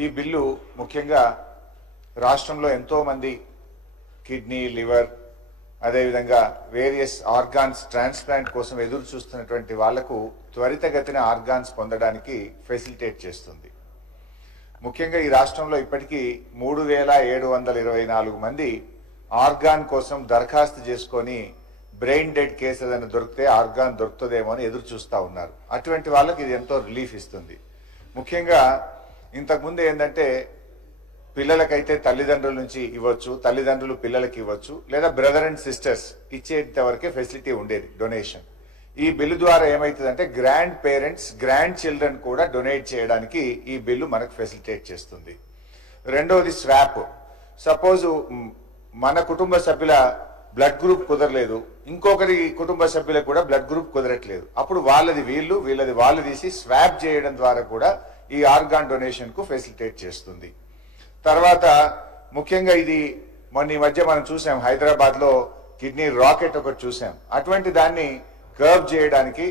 ఈ బిల్లు ముఖ్యంగా రాష్ట్రంలో ఎంతో మంది కిడ్నీ, లివర్, అదేవిధంగా వేరియస్ ఆర్గాన్స్ ట్రాన్స్ప్లాంట్ కోసం ఎదురు చూస్తున్నటువంటి వాళ్లకు త్వరితగతిన ఆర్గాన్స్ పొందడానికి ఫెసిలిటేట్ చేస్తుంది. ముఖ్యంగా ఈ రాష్ట్రంలో ఇప్పటికీ 3724 మంది ఆర్గాన్ కోసం దరఖాస్తు చేసుకొని బ్రెయిన్ డెడ్ కేసు ఏదైనా దొరికితే ఆర్గాన్ దొరుకుతుందేమో అని ఎదురు చూస్తూ ఉన్నారు. అటువంటి వాళ్ళకి ఇది ఎంతో రిలీఫ్ ఇస్తుంది. ముఖ్యంగా ఇంతకుముందు ఏంటంటే పిల్లలకైతే తల్లిదండ్రుల నుంచి ఇవ్వచ్చు, తల్లిదండ్రులు పిల్లలకి ఇవ్వచ్చు, లేదా బ్రదర్ అండ్ సిస్టర్స్ ఇచ్చేంత వరకే ఫెసిలిటీ ఉండేది డొనేషన్. ఈ బిల్లు ద్వారా ఏమవుతుందంటే గ్రాండ్ పేరెంట్స్, గ్రాండ్ చిల్డ్రన్ కూడా డొనేట్ చేయడానికి ఈ బిల్లు మనకు ఫెసిలిటేట్ చేస్తుంది. రెండవది స్వాప్. సపోజ్ మన కుటుంబ సభ్యుల బ్లడ్ గ్రూప్ కుదరలేదు, ఇంకొకరి కుటుంబ సభ్యులకు కూడా బ్లడ్ గ్రూప్ కుదరట్లేదు, అప్పుడు వాళ్ళది వీళ్ళు, వీళ్ళది వాళ్ళు తీసి స్వాప్ చేయడం ద్వారా కూడా ఈ ఆర్గాన్ డొనేషన్ కు ఫెసిలిటేట్ చేస్తుంది. తర్వాత ముఖ్యంగా ఇది మొన్న ఈ మధ్య మనం చూసాం, హైదరాబాద్ లో కిడ్నీ రాకెట్ ఒకటి చూసాం. అటువంటి దాన్ని కర్వ్ చేయడానికి,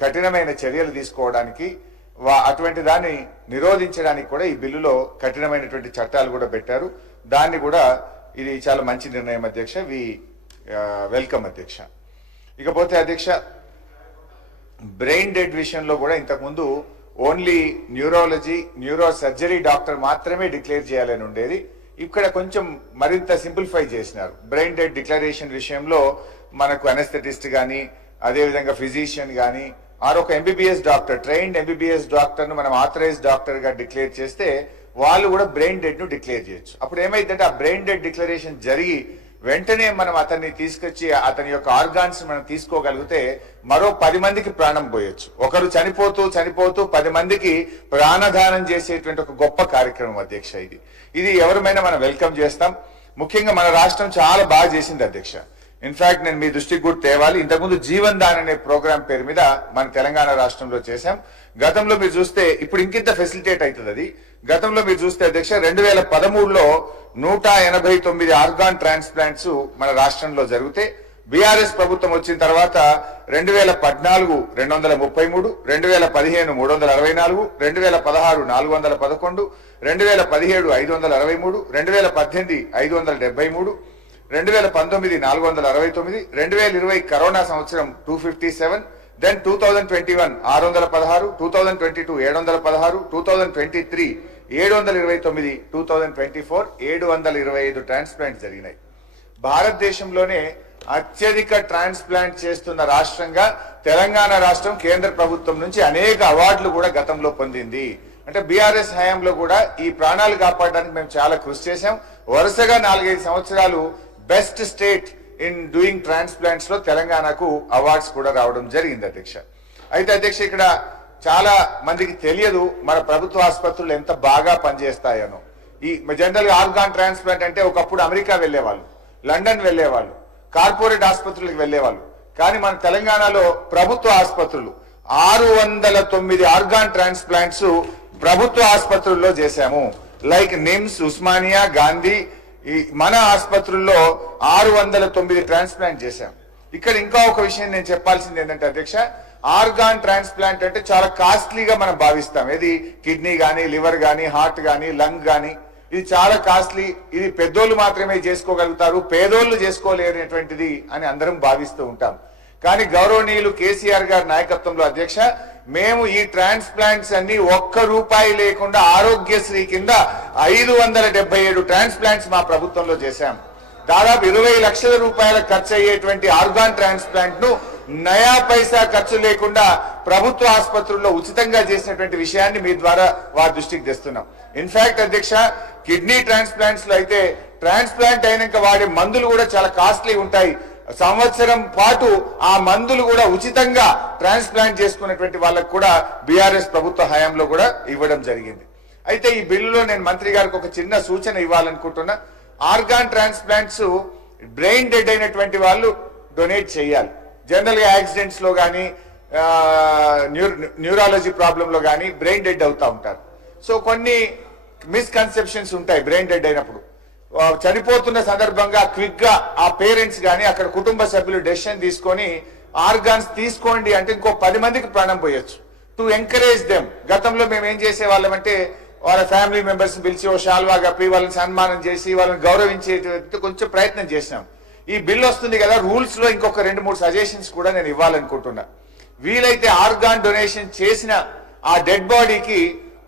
కఠినమైన చర్యలు తీసుకోవడానికి, అటువంటి దాన్ని నిరోధించడానికి కూడా ఈ బిల్లులో కఠినమైనటువంటి చట్టాలు కూడా పెట్టారు. దాన్ని కూడా ఇది చాలా మంచి నిర్ణయం అధ్యక్ష, వి వెల్కమ్ అధ్యక్ష. ఇకపోతే అధ్యక్ష, బ్రెయిన్ డెడ్ విషయంలో కూడా ఇంతకుముందు only neurology, neuro surgery doctor మాత్రమే డిక్లేర్ చేయాలని ఉండేది. ఇక్కడ కొంచెం మరింత సింప్లిఫై చేసినారు. బ్రెయిన్ డెడ్ డిక్లరేషన్ విషయంలో మనకు అనెస్థెటిస్ట్ కానీ, అదేవిధంగా ఫిజిషియన్ కానీ, ఒక MBBS doctor, trained MBBS doctor ను మనం ఆథరైజ్డ్ డాక్టర్ గా డిక్లేర్ చేస్తే వాళ్ళు కూడా బ్రెయిన్ డెడ్ ను డిక్లేర్ చేయొచ్చు. అప్పుడు ఏమైందంటే ఆ బ్రెయిన్ డెడ్ డిక్లరేషన్ జరిగి వెంటనే మనం అతన్ని తీసుకొచ్చి అతని యొక్క ఆర్గాన్స్ మనం తీసుకోగలిగితే మరో 10 మందికి ప్రాణం పోయొచ్చు. ఒకరు చనిపోతూ 10 మందికి ప్రాణదానం చేసేటువంటి ఒక గొప్ప కార్యక్రమం అధ్యక్ష. ఇది ఎవరిమైనా మనం వెల్కమ్ చేస్తాం. ముఖ్యంగా మన రాష్ట్రం చాలా బాగా చేసింది అధ్యక్ష. ఇన్ఫాక్ట్ నేను మీ దృష్టికి కూడా తేవాలి, ఇంతకుముందు జీవన్ దాన్ అనే ప్రోగ్రాం పేరు మీద మన తెలంగాణ రాష్ట్రంలో చేశాం. గతంలో మీరు చూస్తే ఇప్పుడు ఇంకింత ఫెసిలిటేట్ అవుతుంది అది. గతంలో మీరు చూస్తే అధ్యక్ష 2013లో 189 ఆర్గాన్ ట్రాన్స్ప్లాంట్స్ మన రాష్ట్రంలో జరిగితే, బీఆర్ఎస్ ప్రభుత్వం వచ్చిన తర్వాత 2014 233, 2015 364, 2016 411, 2017 563, 2018 573, 2019 469, 2020 కరోనా సంవత్సరం 257, దెన్ 2021 616, 2022 716, 2023 729, 2024 725 ట్రాన్స్ప్లాంట్ జరిగినాయి. భారతదేశంలోనే అత్యధిక ట్రాన్స్ప్లాంట్ చేస్తున్న రాష్ట్రంగా తెలంగాణ రాష్ట్రం కేంద్ర ప్రభుత్వం నుంచి అనేక అవార్డులు కూడా గతంలో పొందింది. అంటే బీఆర్ఎస్ హయాంలో కూడా ఈ ప్రాణాలు కాపాడడానికి మేము చాలా కృషి చేశాం. వరుసగా 4-5 సంవత్సరాలు best state in doing transplants లో తెలంగాణకు అవార్డ్స్ కూడా రావడం జరిగింది అధ్యక్ష. అయితే అధ్యక్ష ఇక్కడ చాలా మందికి తెలియదు మన ప్రభుత్వ ఆసుపత్రులు ఎంత బాగా పనిచేస్తాయనో. ఈ జనరల్ గా ఆర్గాన్ ట్రాన్స్ప్లాంట్ అంటే ఒకప్పుడు అమెరికా వెళ్లేవాళ్ళు, లండన్ వెళ్లేవాళ్ళు, కార్పొరేట్ ఆసుపత్రులకు వెళ్లేవాళ్ళు. కానీ మన తెలంగాణలో ప్రభుత్వ ఆసుపత్రులు 609 ఆర్గాన్ ట్రాన్స్ప్లాంట్స్ ప్రభుత్వ ఆసుపత్రుల్లో చేశాము. లైక్ నిమ్స్, ఉస్మానియా, గాంధీ, మన ఆసుపత్రుల్లో 609 ట్రాన్స్ప్లాంట్ చేశాం. ఇక్కడ ఇంకా ఒక విషయం నేను చెప్పాల్సింది ఏంటంటే అధ్యక్ష, ఆర్గాన్ ట్రాన్స్ప్లాంట్ అంటే చాలా కాస్ట్లీగా మనం భావిస్తాం. ఇది కిడ్నీ గానీ, లివర్ గానీ, హార్ట్ గానీ, లంగ్ గానీ, ఇది చాలా కాస్ట్లీ, ఇది పెద్దోళ్ళు మాత్రమే చేసుకోగలుగుతారు, పేదోళ్ళు చేసుకోలేనటువంటిది అని అందరం భావిస్తూ ఉంటాం. కానీ గౌరవనీయులు కేసీఆర్ గారి నాయకత్వంలో అధ్యక్ష, మేము ఈ ట్రాన్స్ప్లాంట్స్ అన్ని ₹1 లేకుండా ఆరోగ్యశ్రీ కింద 577 ట్రాన్స్ప్లాంట్స్ మా ప్రభుత్వంలో చేశాం. దాదాపు 20 లక్షల రూపాయల ఖర్చు అయ్యేటువంటి ఆర్గాన్ ట్రాన్స్ప్లాంట్ ను నయా పైసా ఖర్చు లేకుండా ప్రభుత్వ ఆసుపత్రుల్లో ఉచితంగా చేసినటువంటి విషయాన్ని మీ ద్వారా వారి దృష్టికి తెస్తున్నాం. ఇన్ఫాక్ట్ అధ్యక్ష, కిడ్నీ ట్రాన్స్ప్లాంట్స్ లో అయితే ట్రాన్స్ప్లాంట్ అయినాక వాడే మందులు కూడా చాలా కాస్ట్లీ ఉంటాయి. సంవత్సరం పాటు ఆ మందులు కూడా ఉచితంగా ట్రాన్స్ప్లాంట్ చేసుకున్నటువంటి వాళ్ళకు కూడా బీఆర్ఎస్ ప్రభుత్వ హయాంలో కూడా ఇవ్వడం జరిగింది. అయితే ఈ బిల్లులో నేను మంత్రి గారికి ఒక చిన్న సూచన ఇవ్వాలనుకుంటున్నా. ఆర్గాన్ ట్రాన్స్ప్లాంట్స్ బ్రెయిన్ డెడ్ అయినటువంటి వాళ్ళు డొనేట్ చేయాలి. జనరల్ గా యాక్సిడెంట్స్ లో కానీ, న్యూరాలజీ ప్రాబ్లం లో కానీ బ్రెయిన్ డెడ్ అవుతా ఉంటారు. సో కొన్ని మిస్కన్సెప్షన్స్ ఉంటాయి. బ్రెయిన్ డెడ్ అయినప్పుడు చనిపోతున్న సందర్భంగా క్విక్ గా ఆ పేరెంట్స్ గాని, అక్కడ కుటుంబ సభ్యులు డెసిషన్ తీసుకొని ఆర్గాన్స్ తీసుకోండి అంటే ఇంకో 10 మందికి ప్రాణం పోయొచ్చు. To encourage them. గతంలో మేము ఏం చేసే వాళ్ళమంటే వాళ్ళ ఫ్యామిలీ మెంబర్స్ పిలిచి ఓ షాల్వా కప్పి వాళ్ళని సన్మానం చేసి వాళ్ళని గౌరవించే కొంచెం ప్రయత్నం చేసినాం. ఈ బిల్ వస్తుంది కదా, రూల్స్ లో ఇంకొక 2-3 సజెషన్స్ కూడా నేను ఇవ్వాలనుకుంటున్నా. వీలైతే ఆర్గాన్ డొనేషన్ చేసిన ఆ డెడ్ బాడీకి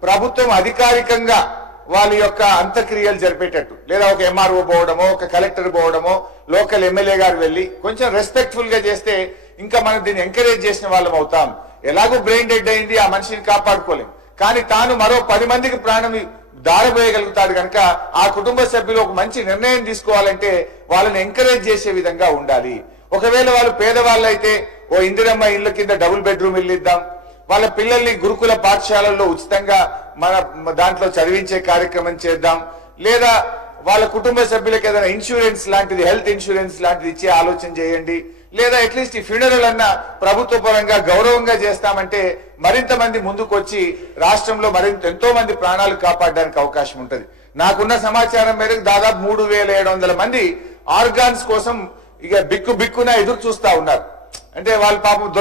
ప్రభుత్వం అధికారికంగా వాళ్ళ యొక్క అంత్యక్రియలు జరిపేటట్టు, లేదా ఒక ఎంఆర్ఓ పోవడమో ఒక కలెక్టర్ పోవడమో లోకల్ ఎమ్మెల్యే గారు వెళ్ళి కొంచెం రెస్పెక్ట్ఫుల్ గా చేస్తే ఇంకా మనం దీన్ని ఎంకరేజ్ చేసిన వాళ్ళం అవుతాం. ఎలాగో బ్రెయిన్ డెడ్ అయింది, ఆ మనిషిని కాపాడుకోలేం, కానీ తాను మరో 10 మందికి ప్రాణం దారబోయగలుగుతాడు కనుక ఆ కుటుంబ సభ్యులు ఒక మంచి నిర్ణయం తీసుకోవాలంటే వాళ్ళని ఎంకరేజ్ చేసే విధంగా ఉండాలి. ఒకవేళ వాళ్ళు పేదవాళ్ళు అయితే ఓ ఇందిరమ్మ ఇళ్ల కింద డబుల్ బెడ్రూమ్ ఇల్లు ఇద్దాం, వాళ్ళ పిల్లల్ని గురుకుల పాఠశాలల్లో ఉచితంగా మన దాంట్లో చదివించే కార్యక్రమం చేద్దాం, లేదా వాళ్ళ కుటుంబ సభ్యులకు ఏదైనా ఇన్సూరెన్స్ లాంటిది, హెల్త్ ఇన్సూరెన్స్ లాంటిది ఇచ్చే ఆలోచన చేయండి, లేదా అట్లీస్ట్ ఈ ఫ్యూనరల్ అన్న ప్రభుత్వ పరంగా గౌరవంగా చేస్తామంటే మరింత మంది ముందుకు వచ్చి రాష్ట్రంలో మరింత ఎంతో మంది ప్రాణాలు కాపాడడానికి అవకాశం ఉంటుంది. నాకున్న సమాచారం మేరకు దాదాపు 3700 మంది ఆర్గాన్స్ కోసం ఇక బిక్కున ఎదురు చూస్తా ఉన్నారు. అంటే వాళ్ళ పాపం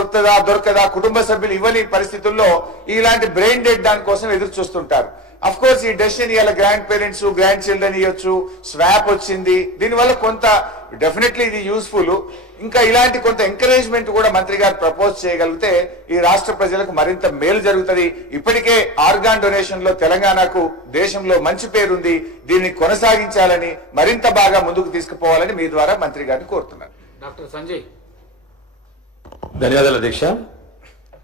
దొరకదా కుటుంబ సభ్యులు ఇవ్వని పరిస్థితుల్లో ఇలాంటి బ్రెయిన్ డెడ్ దాని కోసం ఎదురు చూస్తుంటారు. అఫ్ కోర్స్ ఈ డెసిషన్ ఇవాళ గ్రాండ్ పేరెంట్స్ గ్రాండ్ చిల్డ్రన్ ఇవ్వచ్చు, స్వాప్ వచ్చింది, దీనివల్ల కొంత డెఫినెట్లీ ఇది యూస్ఫుల్. ఇంకా ఇలాంటి కొంత ఎంకరేజ్మెంట్ కూడా మంత్రి గారు ప్రపోజ్ చేయగలిగితే ఈ రాష్ట్ర ప్రజలకు మరింత మేలు జరుగుతుంది. ఇప్పటికే ఆర్గాన్ డొనేషన్ లో తెలంగాణకు దేశంలో మంచి పేరుంది, దీన్ని కొనసాగించాలని మరింత బాగా ముందుకు తీసుకుపోవాలని మీ ద్వారా మంత్రి గారిని కోరుతున్నాను. డాక్టర్ సంజయ్. ధన్యవాదాలు అధ్యక్ష.